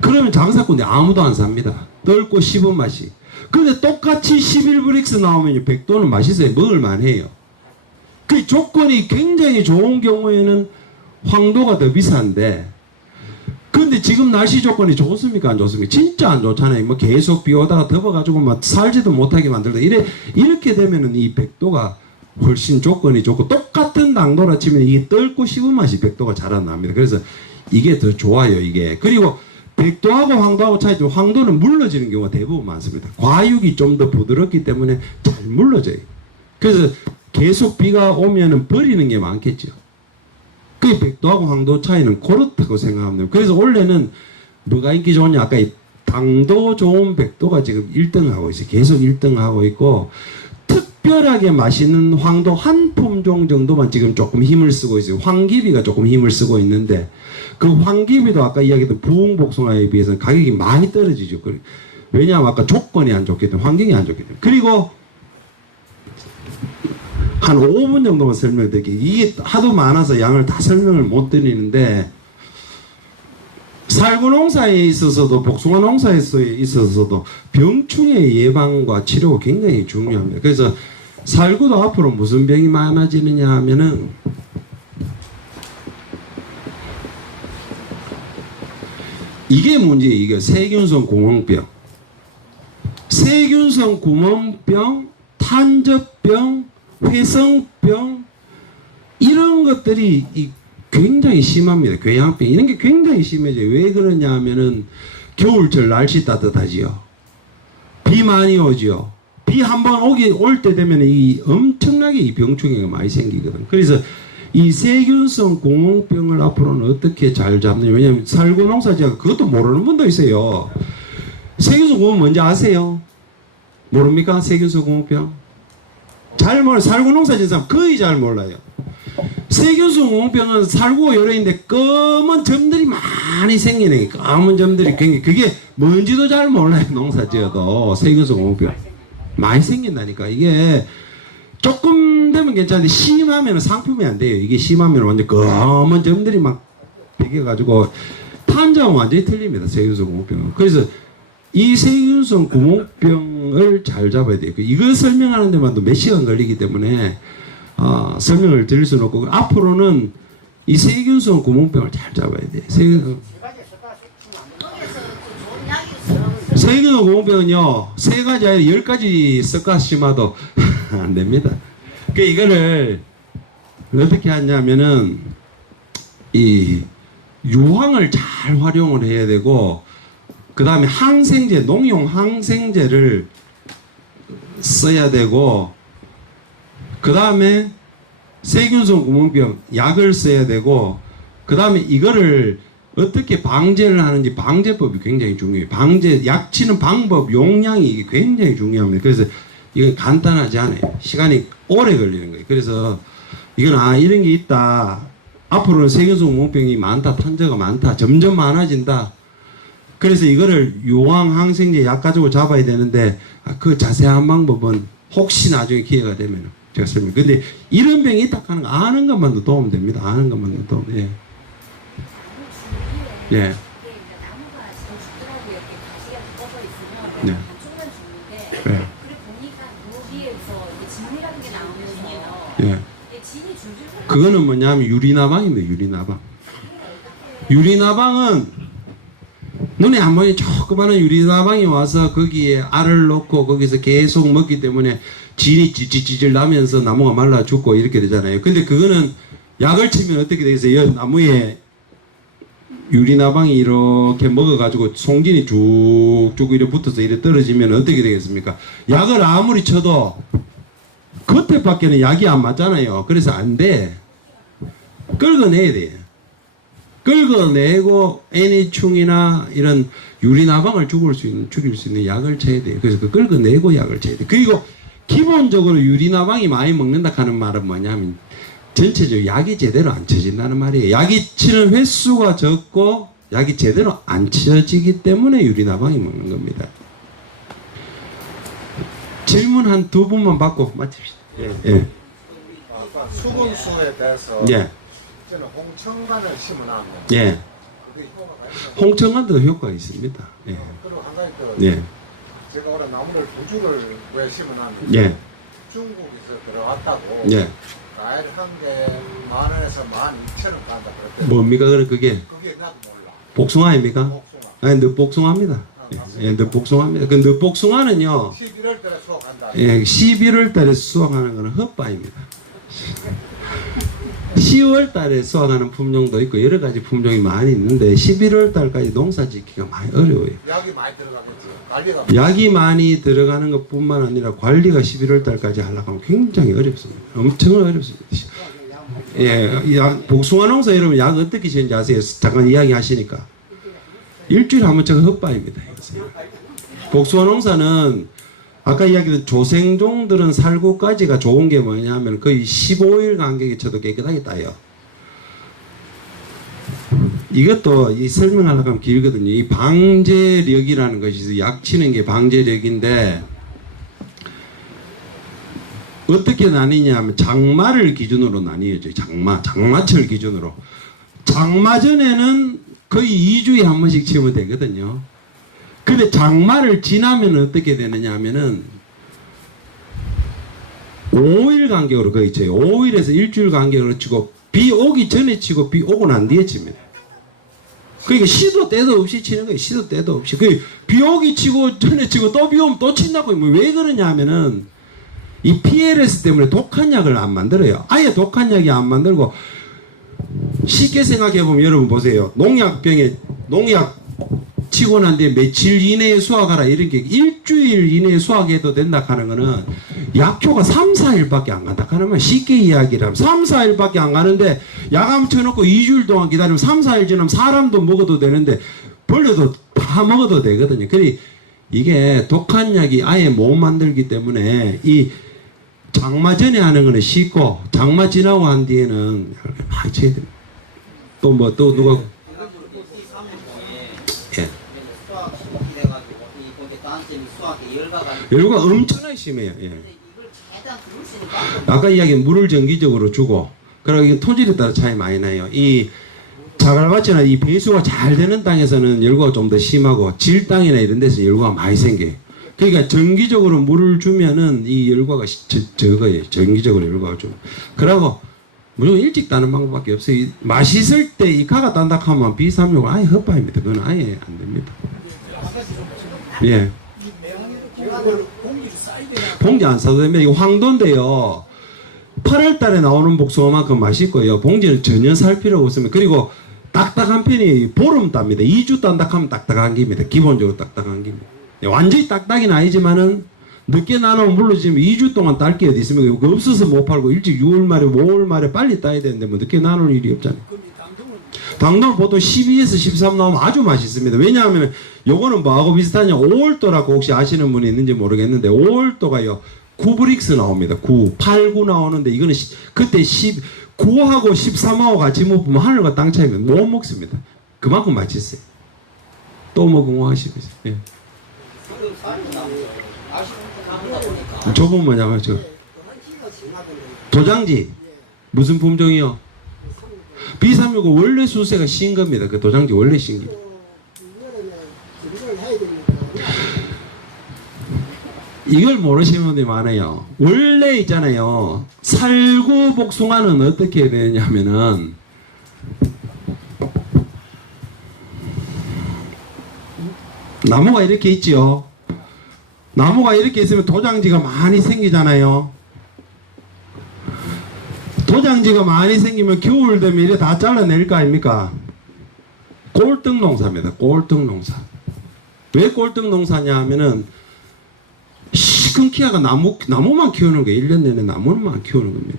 그러면 장사꾼이 아무도 안 삽니다. 떫고 씹은 맛이. 그런데 똑같이 11브릭스 나오면 백도는 맛있어요. 먹을만 해요. 그 조건이 굉장히 좋은 경우에는 황도가 더 비싼데, 근데 지금 날씨 조건이 좋습니까? 안 좋습니까? 진짜 안 좋잖아요. 뭐 계속 비 오다가 덮어가지고 막 살지도 못하게 만들다. 이렇게 되면은 이 백도가 훨씬 조건이 좋고 똑같은 당도라 치면 이게 떫고 씹은 맛이 백도가 잘 안 납니다. 그래서 이게 더 좋아요. 이게. 그리고 백도하고 황도하고 차이점, 황도는 물러지는 경우가 대부분 많습니다. 과육이 좀 더 부드럽기 때문에 잘 물러져요. 그래서 계속 비가 오면은 버리는 게 많겠죠. 그 그 백도하고 황도 차이는 그렇다고 생각합니다. 그래서 원래는 뭐가 인기 좋냐? 아까 이 당도 좋은 백도가 지금 1등하고 있어요. 계속 1등하고 있고 특별하게 맛있는 황도 한 품종 정도만 지금 조금 힘을 쓰고 있어요. 황기비가 조금 힘을 쓰고 있는데 그 황기비도 아까 이야기했던 부흥복숭아에 비해서는 가격이 많이 떨어지죠. 왜냐하면 아까 조건이 안 좋기 때문에 환경이 안 좋기 때문에. 그리고 한 5분 정도만 설명드릴게요. 이게 하도 많아서 양을 다 설명을 못 드리는데 살구 농사에 있어서도 복숭아 농사에 있어서도 병충해 예방과 치료가 굉장히 중요합니다. 그래서 살구도 앞으로 무슨 병이 많아지느냐 하면은 이게 문제예요. 이게 세균성 구멍병, 세균성 구멍병, 탄저병, 회성병 이런 것들이 굉장히 심합니다. 궤양병 이런 게 굉장히 심해져요. 왜 그러냐 하면은 겨울철 날씨 따뜻하지요. 비 많이 오지요. 비 한번 올 때 되면 이 엄청나게 이 병충해가 많이 생기거든. 그래서 이 세균성 구멍병을 앞으로는 어떻게 잘 잡느냐. 왜냐하면 살구 농사 제가 그것도 모르는 분도 있어요. 세균성 구멍 뭔지 아세요? 모릅니까? 세균성 구멍병? 잘 몰라요. 살구 농사 짓는 사람 거의 잘 몰라요. 세균성 구멍병은 살구가 요래인데 검은 점들이 많이 생기네. 검은 점들이 굉장히 그게 뭔지도 잘 몰라요. 농사 지어도 세균성 구멍병 많이 생긴다니까. 이게 조금 되면 괜찮은데 심하면 상품이 안 돼요. 이게 심하면 완전 검은 점들이 막 배겨가지고 탄저하고 완전히 틀립니다. 세균성 구멍병은. 그래서 이 세균성 구멍병을 잘 잡아야 돼요. 이걸 설명하는 데만도 몇 시간 걸리기 때문에 설명을 드릴 수는 없고 앞으로는 이 세균성 구멍병을 잘 잡아야 돼요. 세균성 구멍병은요 3가지 아니라 10가지 섞어 심어도 안 됩니다. 그 이거를 어떻게 하냐면은 이 유황을 잘 활용을 해야 되고 그 다음에 항생제, 농용 항생제를 써야 되고 그 다음에 세균성 구멍병 약을 써야 되고 그 다음에 이거를 어떻게 방제를 하는지 방제법이 굉장히 중요해요. 약 치는 방법, 용량이 이게 굉장히 중요합니다. 그래서 이건 간단하지 않아요. 시간이 오래 걸리는 거예요. 그래서 이건 이런 게 있다. 앞으로는 세균성 구멍병이 많다. 탄저가 많다. 점점 많아진다. 그래서 이거를 유황 항생제 약 가지고 잡아야 되는데 그 자세한 방법은 혹시 나중에 기회가 되면 제가 설명. 근데 이런 병이 있다 하는 거 아는 것만도 도움 됩니다. 아는 것만도 도움. 예. 예. 나무가 지금 죽더라고요. 이렇게 가시가 뻗어 있으면 네. 한쪽만 죽는데 네. 그래 보니까 그 위에서 진이라는 게 나오면서 예. 진이 줄줄 흐르는 그거는 뭐냐면 유리나방입니다. 유리나방. 유리나방은 눈에 안 보이는 조그마한 유리나방이 와서 거기에 알을 놓고 거기서 계속 먹기 때문에 진이 찌질찌질 나면서 나무가 말라 죽고 이렇게 되잖아요. 근데 그거는 약을 치면 어떻게 되겠어요? 이 나무에 유리나방이 이렇게 먹어가지고 송진이 쭉쭉 이렇게 붙어서 이렇게 떨어지면 어떻게 되겠습니까? 약을 아무리 쳐도 겉에밖에는 약이 안 맞잖아요. 그래서 안 돼. 긁어내야 돼. 긁어내고 애니충이나 이런 유리나방을 죽일 수 있는 약을 쳐야 돼요. 그래서 그 긁어내고 약을 쳐야 돼요. 그리고 기본적으로 유리나방이 많이 먹는다 하는 말은 뭐냐면 전체적으로 약이 제대로 안 쳐진다는 말이에요. 약이 치는 횟수가 적고 약이 제대로 안 쳐지기 때문에 유리나방이 먹는 겁니다. 질문 한 2분만 받고 마칩시다. 예. 수분수에 대해서 예. 저는 홍청간을 심어놨는데 예. 그게 효과가 있어요. 홍청간도 효과가 있습니다. 예. 그리고 한 가지 더 예. 제가 올해 나무를 2주를 왜 심어놨는데 예. 중국에서 들어왔다고 예. 과일 한 개 10,000원에서 12,000원 간다 그랬더니 뭡니까? 그게 그게 나도 몰라. 복숭아입니까? 복숭아. 아니, 늦복숭아입니다. 예, 늦복숭아입니다. 그 늦복숭아는요, 11월 달에 수확한다. 예, 11월 달에 수확하는 것은 헛바입니다. 10월 달에 수확하는 품종도 있고 여러 가지 품종이 많이 있는데 11월 달까지 농사 짓기가 많이 어려워요. 약이 많이 들어가겠지. 관리가 약이 많이 들어가는 것뿐만 아니라 관리가 11월 달까지 하려고 하면 굉장히 어렵습니다. 엄청 어렵습니다. 복숭아 농사 여러분 약 어떻게 지는지 아세요? 잠깐 이야기 하시니까. 일주일에 한 번씩 헛바입니다. 복숭아 농사는 아까 이야기했던 조생종들은 살구까지가 좋은 게 뭐냐면 거의 15일 간격에 쳐도 깨끗하게 따요. 이것도 이 설명하려고 하면 길거든요. 이 방제력이라는 것이 있어요. 약 치는 게 방제력인데 어떻게 나뉘냐면 장마를 기준으로 나뉘어져요. 장마철 기준으로. 장마 전에는 거의 2주에 한 번씩 치면 되거든요. 근데 장마를 지나면 어떻게 되느냐 하면은 5일 간격으로 거의 쳐요. 5일에서 일주일 간격으로 치고 비 오기 전에 치고 비 오고 난 뒤에 칩니다. 그러니까 시도 때도 없이 치는 거예요. 시도 때도 없이. 비 오기 치고 전에 치고 또 비 오면 또 친다고. 왜 그러냐 하면은 이 PLS 때문에 독한 약을 안 만들어요. 아예 독한 약이 안 만들고 쉽게 생각해 보면 여러분 보세요. 농약병에 농약 치고 난 뒤에 며칠 이내에 수확하라 이렇게 일주일 이내에 수확해도 된다 하는 거는 약효가 3, 4일밖에 안 간다 하는 건 쉽게 이야기를 하면 3, 4일밖에 안 가는데 약암 쳐놓고 2주일 동안 기다리면 3, 4일 지나면 사람도 먹어도 되는데 벌레도 다 먹어도 되거든요. 그러니 이게 독한 약이 아예 못 만들기 때문에 이 장마 전에 하는 거는 쉽고 장마 지나고 한 뒤에는 많이 쳐야 됩니다. 또 뭐 또 누가 열과 엄청나게 심해요. 예. 아까 이야기한 물을 정기적으로 주고 그리고 이게 토질에 따라 차이 많이 나요. 이 자갈밭이나 이 배수가 잘 되는 땅에서는 열과가 좀 더 심하고 질 땅이나 이런 데서 열과가 많이 생겨요. 그러니까 정기적으로 물을 주면은 이 열과가 적어요. 정기적으로 열과가 좀. 그러고 무조건 일찍 따는 방법밖에 없어요. 맛있을 때 이 가가 딴다 하면 B36은 아예 헛바입니다. 그건 아예 안 됩니다. 예. 봉지 안 사도 됩니다. 이거 황도인데요. 8월 달에 나오는 복숭아만큼 맛있고요. 봉지는 전혀 살 필요가 없습니다. 그리고 딱딱한 편이 보름 땁니다. 2주 딴다 하면 딱딱한 기입니다. 기본적으로 딱딱한 기입니다. 완전히 딱딱이는 아니지만은 늦게 나누면 물론지금 2주 동안 딸 게 어디 있습니까? 없어서 못 팔고 일찍 6월 말에 5월 말에 빨리 따야 되는데 뭐 늦게 나눌 일이 없잖아요. 당도는 보통 12에서 13 나오면 아주 맛있습니다. 왜냐하면 요거는 뭐하고 비슷하냐 5월도라고 혹시 아시는 분이 있는지 모르겠는데 5월도가요 9브릭스 나옵니다. 9, 8, 9 나오는데 이거는 그때 9하고 13하고 같이 먹으면 하늘과 땅 차이입니다. 못 먹습니다. 그만큼 맛있어요. 또 뭐 궁금하시겠어요? 예. 저분 뭐냐면 저 도장지 무슨 품종이요? B36은 원래 수세가 신 겁니다. 그 도장지 원래 신 게. 이걸 모르시는 분들이 많아요. 원래 있잖아요. 살구 복숭아는 어떻게 해야 되냐면은 나무가 이렇게 있지요. 나무가 이렇게 있으면 도장지가 많이 생기잖아요. 도장지가 많이 생기면 겨울 되면 이래 다 잘라낼 거 아닙니까? 꼴등 농사입니다. 꼴등 농사. 왜 꼴등 농사냐 하면은 시큰키아가 나무만 키우는 거예요. 1년 내내 나무만 키우는 겁니다.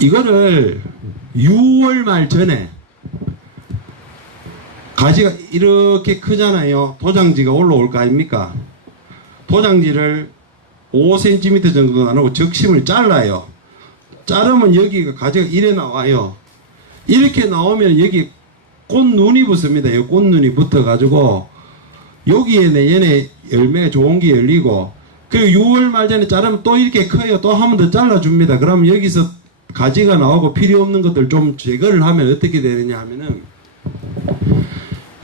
이거를 6월 말 전에 가지가 이렇게 크잖아요. 도장지가 올라올 거 아닙니까? 도장지를 5cm 정도 나누고 적심을 잘라요. 자르면 여기가 가지가 이래 나와요. 이렇게 나오면 여기 꽃눈이 붙습니다. 여기 꽃눈이 붙어가지고 여기에 내년에 열매가 좋은 게 열리고 그리고 6월 말 전에 자르면 또 이렇게 커요. 또 한 번 더 잘라줍니다. 그러면 여기서 가지가 나오고 필요 없는 것들 좀 제거를 하면 어떻게 되느냐 하면은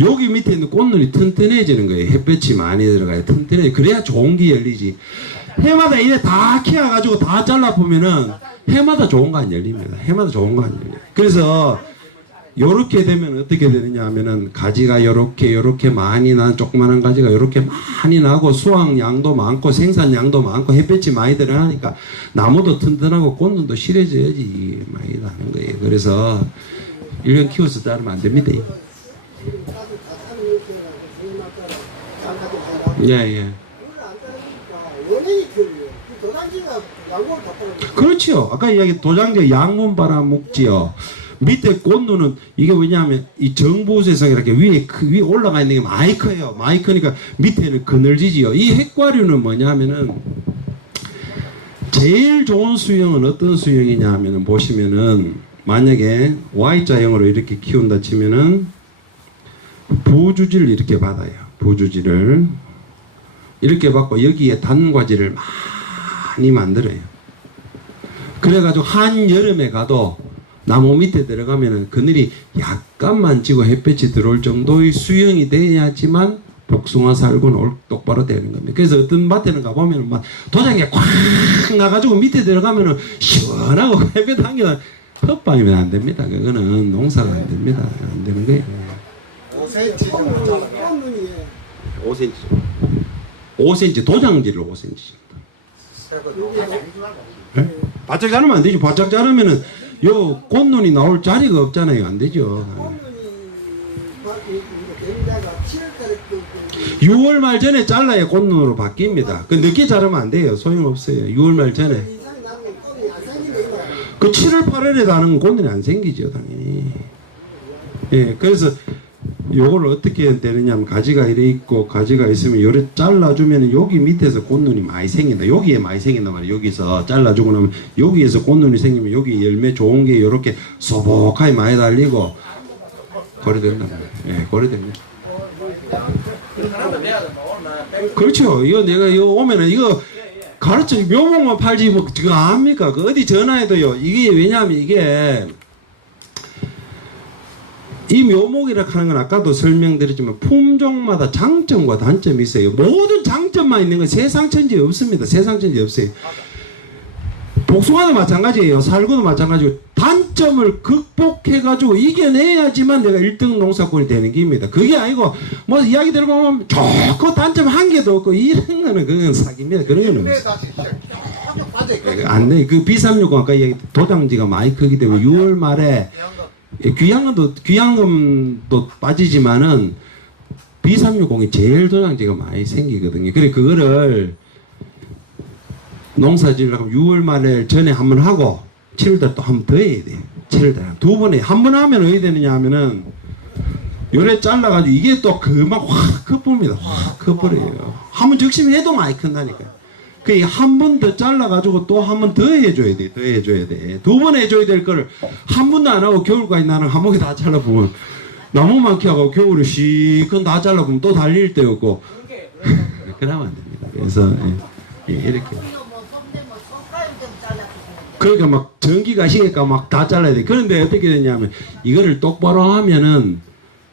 여기 밑에 있는 꽃눈이 튼튼해지는 거예요. 햇볕이 많이 들어가요. 튼튼해. 그래야 좋은 게 열리지. 해마다 이래 다 키워가지고 다 잘라보면은 해마다 좋은 거 안 열립니다. 해마다 좋은 거 안 열려요. 그래서 요렇게 되면 어떻게 되느냐 하면은 가지가 요렇게 많이 난 조그만한 가지가 요렇게 많이 나고 수확량도 많고 생산량도 많고 햇볕이 많이 들어가니까 나무도 튼튼하고 꽃눈도 실해져야지 많이 나는 거예요. 그래서 1년 키워서 자르면 안 됩니다. 예. 원인이 그 도단지가 양고를 덮어놓은 거. 그렇지요. 아까 이야기 도장제 양문 바라묵지요. 밑에 꽃눈은 이게 왜냐하면 이 정보세상 이렇게 위에 올라가 있는 게 많이 커요. 많이 크니까 밑에는 그늘지지요. 이 핵과류는 뭐냐면은 제일 좋은 수영은 어떤 수영이냐 하면은 보시면은 만약에 Y자형으로 이렇게 키운다 치면은 부주지를 이렇게 받아요. 부주지를 이렇게 받고 여기에 단과지를 많이 만들어요. 그래가지고 한여름에 가도 나무 밑에 들어가면은 그늘이 약간만 지고 햇볕이 들어올 정도의 수영이 돼야지만 복숭아 살구는 똑바로 되는 겁니다. 그래서 어떤 밭에는 가보면은 막 도장에 꽉 나가지고 밑에 들어가면은 시원하고 햇볕 한겨 헛방이면 안 됩니다. 그거는 농사가 안 됩니다. 안 되는 거예요. 5cm 정도 잘라. 꽃눈이 5cm. 5cm 도장지를 5cm. 네? 바짝 자르면 안 되죠. 바짝 자르면은 요 꽃눈이 나올 자리가 없잖아요. 안 되죠. 꽃눈이 데미다가 7월달에 6월 말 전에 잘라야 꽃눈으로 바뀝니다. 그 늦게 자르면 안 돼요. 소용없어요. 6월 말 전에. 이상이 나면 꽃이 안 생긴다 이거. 그 7월 8월에 다는 꽃눈이 안 생기죠. 당연히. 예, 그래서 요걸 어떻게 되느냐 하면 가지가 이래 있고 가지가 있으면 요래 잘라주면 여기 밑에서 꽃눈이 많이 생긴다. 여기에 많이 생긴단 말이에요. 여기서 잘라주고 나면 여기에서 꽃눈이 생기면 여기 열매 좋은 게 요렇게 소복하게 많이 달리고 거래 된단 말이에요. 예, 거래 됩니다. 그렇죠. 이거 내가 이거 오면은 이거 가르쳐 묘목만 팔지 뭐 그거 압니까? 그 어디 전화해도요. 이게 왜냐하면 이게 이 묘목이라 하는 건 아까도 설명드렸지만 품종마다 장점과 단점이 있어요. 모든 장점만 있는 건 세상 천지에 없습니다. 세상 천지에 없어요. 복숭아도 마찬가지예요. 살구도 마찬가지고 단점을 극복해가지고 이겨내야지만 내가 1등 농사꾼이 되는 겁니다. 그게 아니고 뭐 이야기 들어보면 좋고 단점 한 개도 없고 이런 거는 그건 사기입니다. 그런 거는 안 돼. 그 B360 아까 이야기 도장지가 많이 크기 때문에 6월 말에 귀향금도 빠지지만은 B360이 제일 도장지가 많이 생기거든요. 그래 그거를 농사 지으려고 6월 말에 전에 한 번 하고 7월달 또 한 번 더 해야 돼요. 7월달 두 번에 한 번 하면 어디 되느냐 하면은 요래 잘라가지고 이게 또 금방 확 커봅니다. 확 커버려요. 한 번 적심해도 많이 큰다니까요. 그 한 번 더 잘라가지고 또 한 번 더 해줘야 돼. 더 해줘야 돼. 두 번 해줘야 될 거를 한 번도 안 하고 겨울까지 나는 한 번에 다 잘라보면 나무 많게 하고 겨울에 시큰 다 잘라보면 또 달릴 데 없고 그러면 안 됩니다. 그래서 이렇게 그러니까 막 전기가 시니까 막 다 잘라야 돼. 그런데 어떻게 되냐면 이거를 똑바로 하면은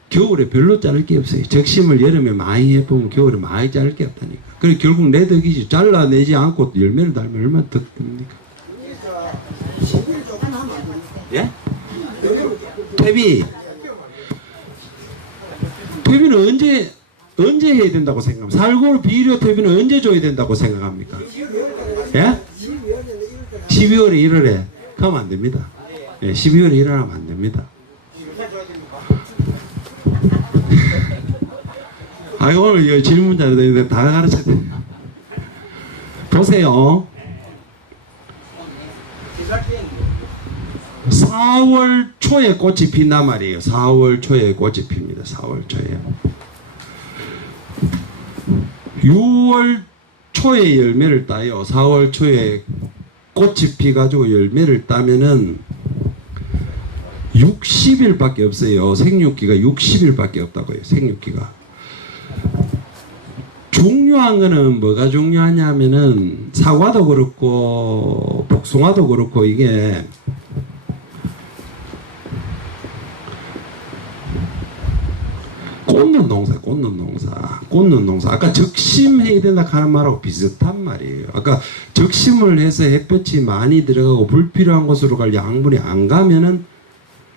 겨울에 별로 자를 게 없어요. 적심을 여름에 많이 해보면 겨울에 많이 자를 게 없다니까. 그래 결국 내 덕이지. 잘라내지 않고 열매를 달면 얼마나 덕입니까? 10일 조금 하면 안 됩니까? 예? 퇴비. 퇴비는 언제 해야 된다고 생각합니까? 살구를 비료 퇴비는 언제 줘야 된다고 생각합니까? 예? 12월에 1월에 그러면 안 됩니다. 예, 12월에 1월 하면 안 됩니다. 오늘 질문 잘 되는데 다 가르쳐야 돼요. 보세요. 4월 초에 꽃이 핀단 말이에요. 4월 초에 꽃이 핍니다. 4월 초에. 6월 초에 열매를 따요. 4월 초에 꽃이 피가지고 열매를 따면은 60일밖에 없어요. 생육기가 60일밖에 없다고요. 생육기가. 중요한 거는 뭐가 중요하냐면은 사과도 그렇고 복숭아도 그렇고 이게 꽂는 농사. 아까 적심해야 된다 하는 말하고 비슷한 말이에요. 아까 적심을 해서 햇볕이 많이 들어가고 불필요한 곳으로 갈 양분이 안 가면은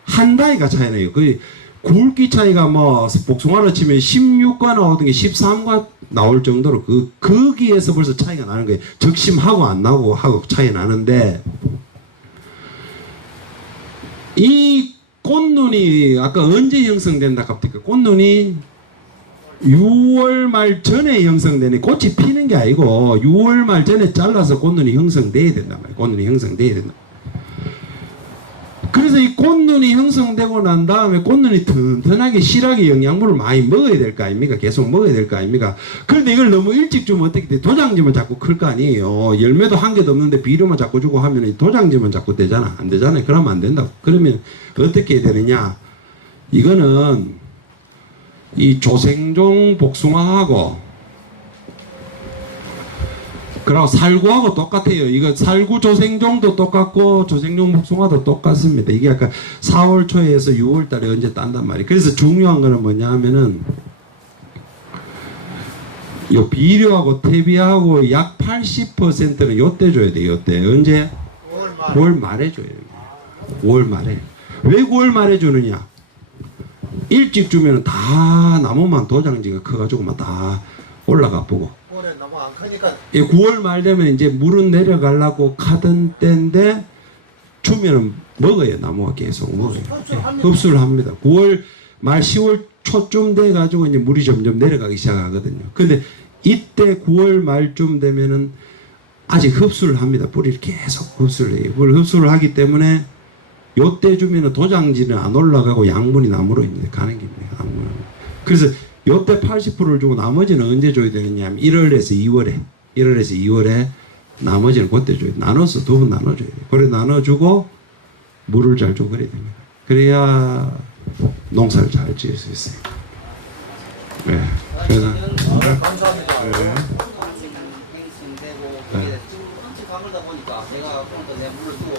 한 다이가 차이 나요. 그 굵기 차이가 뭐 복숭아로 치면 16과 나오던 게 13과 나올 정도로 거기에서 벌써 차이가 나는 거예요. 적심하고 안 나고 하고 차이 나는데 이 꽃눈이 아까 언제 형성된다 갑니까? 꽃눈이 6월 말 전에 형성되는 꽃이 피는 게 아니고 6월 말 전에 잘라서 꽃눈이 형성돼야 된단 말이에요. 꽃눈이 형성돼야 된다. 그래서 이 꽃눈이 형성되고 난 다음에 꽃눈이 튼튼하게 실하게 영양분을 많이 먹어야 될 거 아닙니까? 계속 먹어야 될 거 아닙니까? 그런데 이걸 너무 일찍 주면 어떻게 돼? 도장지면 자꾸 클 거 아니에요. 열매도 한 개도 없는데 비료만 자꾸 주고 하면 도장지면 자꾸 되잖아. 안 되잖아요. 그러면 안 된다고. 그러면 어떻게 해야 되느냐? 이거는 이 조생종 복숭아하고 그리고 살구하고 똑같아요. 이거 살구 조생종도 똑같고 조생종 복숭아도 똑같습니다. 이게 아까 4월 초에서 6월 달에 언제 딴단 말이에요. 그래서 중요한 거는 뭐냐 하면은 요 비료하고 퇴비하고 약 80%는 요때 줘야 돼요. 요때. 언제? 9월 말에 줘야 돼요. 9월 말에. 왜 9월 말에 주느냐? 일찍 주면 다 나무만 도장지가 커가지고 막 다 올라가 보고. 너무 안 크니까. 예, 9월 말 되면 이제 물은 내려가려고 하던 때인데 주면은 먹어요. 나무가 계속 먹어요. 예, 흡수를 합니다. 9월 말 10월 초쯤 돼 가지고 이제 물이 점점 내려가기 시작하거든요. 근데 이때 9월 말쯤 되면은 아직 흡수를 합니다. 뿌리를 계속 흡수를 해요. 그걸 흡수를 하기 때문에 요때 주면은 도장지는 안 올라가고 양분이 나무로 이제 가는 겁니다. 그래서 요때 80%를 주고 나머지는 언제 줘야 되느냐 하면 1월에서 2월에 나머지는 그때 줘야 돼. 나눠서 두 번 나눠줘야 돼. 그래 나눠주고 물을 잘 주고 그래야 됩니다. 그래야 농사를 잘 지을 수 있어요. 네. 그래서 감사합니다.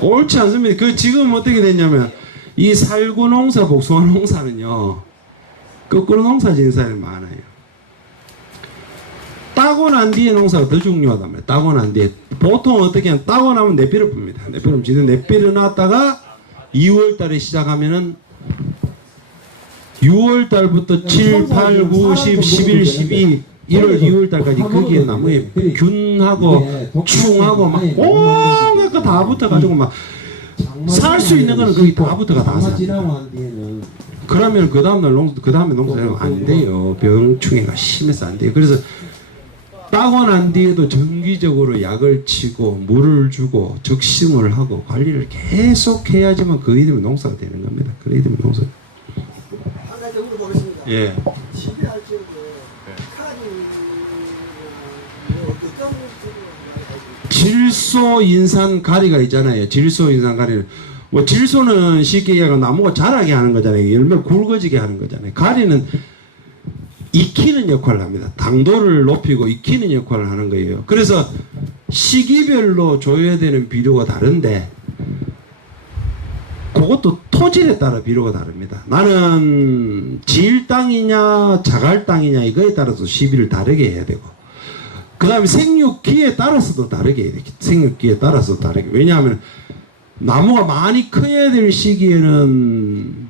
옳지 않습니다. 그 지금 어떻게 됐냐면 이 살구 농사, 복숭아 농사는요 거꾸로 농사 지은 사람이 많아요. 따고 난 뒤에 농사가 더 중요하단 말이에요. 따고 난 뒤에 보통 어떻게 하면 따고 나면 내비를 뿝니다. 내비를 지는 내비를 놨다가 2월 달에 시작하면은 6월 달부터 7, 8, 9, 10, 11, 12, 1월, 2월 달까지 거기에 나무에 균하고 충하고 막 온갖 거 다 붙어가지고 막 살 수 있는 거는 거기 다 붙어가 다 사. 그러면 그 다음에 농사하면 안 돼요. 병충해가 심해서 안 돼요. 그래서 따고 난 뒤에도 정기적으로 약을 치고 물을 주고 적심을 하고 관리를 계속 해야지만 그에 되면 농사가 되는 겁니다. 그래야 되면 농사. 한 가지 더 물어보겠습니다. 예. 시비할 적에 칼이 어떤 질소 인산 가리가 있잖아요. 질소 인산 가리는 뭐 질소는 쉽게 얘기하면 나무가 자라게 하는 거잖아요. 열매 굵어지게 하는 거잖아요. 가리는 익히는 역할을 합니다. 당도를 높이고 익히는 역할을 하는 거예요. 그래서 시기별로 줘야 되는 비료가 다른데 그것도 토질에 따라 비료가 다릅니다. 나는 질 땅이냐 자갈 땅이냐 이거에 따라서 시비를 다르게 해야 되고 그 다음에 생육기에 따라서도 다르게 해야 돼요. 생육기에 따라서 다르게. 왜냐하면 나무가 많이 커야 될 시기에는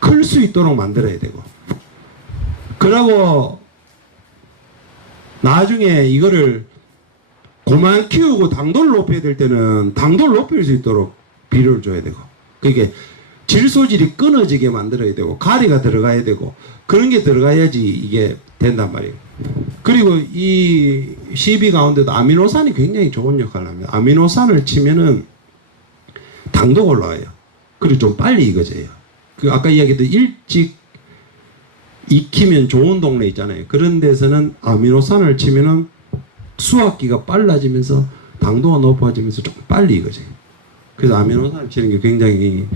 클 수 있도록 만들어야 되고 그러고 나중에 이거를 고만 키우고 당도를 높여야 될 때는 당도를 높일 수 있도록 비료를 줘야 되고 그게 질소질이 끊어지게 만들어야 되고 가리가 들어가야 되고 그런 게 들어가야지 이게 된단 말이에요. 그리고 이 시비 가운데도 아미노산이 굉장히 좋은 역할을 합니다. 아미노산을 치면은 당도가 올라와요. 그리고 좀 빨리 익어져요. 그 아까 이야기했던 일찍 익히면 좋은 동네 있잖아요. 그런 데서는 아미노산을 치면은 수확기가 빨라지면서 당도가 높아지면서 좀 빨리 익어져요. 그래서 아미노산을 치는 게 굉장히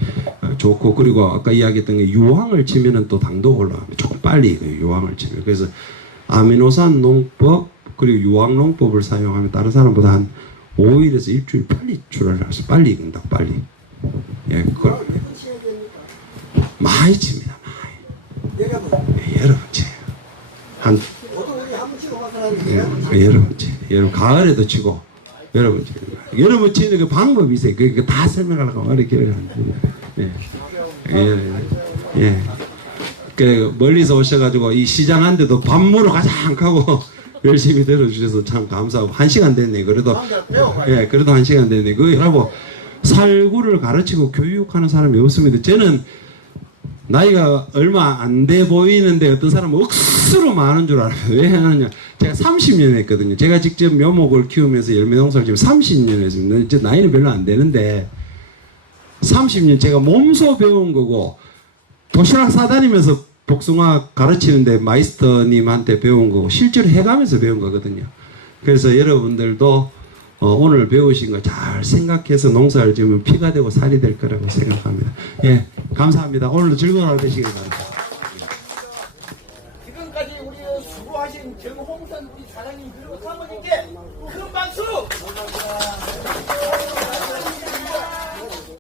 좋고 그리고 아까 이야기했던 게 유황을 치면은 또 당도가 올라가면 조금 빨리 익어요. 유황을 치면. 그래서 아미노산 농법 그리고 유황 농법을 사용하면 다른 사람보다 한 5일에서 일주일 빨리 출하를 해서 빨리 익는다. 빨리. 예, 그걸 많이 칩니다. 많이. 여러 번 쳐요. 한 여러 번 쳐요. 여러 가을에도 치고 여러 번 쳐요. 여러 번 치는 그 방법이 있어요. 그거 다 설명하려고 말이 길어가는데. 예. 예. 그 멀리서 오셔가지고 이 시장 한 데도 밥 먹으러 가자 하고 열심히 들어주셔서 참 감사하고 1시간 됐네. 그래도 예, 그래도 1시간 됐네. 그하고 살구를 가르치고 교육하는 사람이 없습니다. 저는 나이가 얼마 안 돼 보이는데 어떤 사람은 억수로 많은 줄 알아요. 왜 하느냐. 제가 30년 했거든요. 제가 직접 묘목을 키우면서 열매 농사를 지금 30년 했습니다. 이제 나이는 별로 안 되는데 30년 제가 몸소 배운 거고 도시락 싸다니면서 복숭아 가르치는데 마이스터님한테 배운 거고 실제로 해가면서 배운 거거든요. 그래서 여러분들도 오늘 배우신 거 잘 생각해서 농사를 지으면 피가 되고 살이 될 거라고 생각합니다. 예, 감사합니다. 오늘도 즐거운 하루 되시길 바랍니다. 지금까지 우리 수고하신 정홍선 우리 사장님 그리고 사모님께 큰 박수!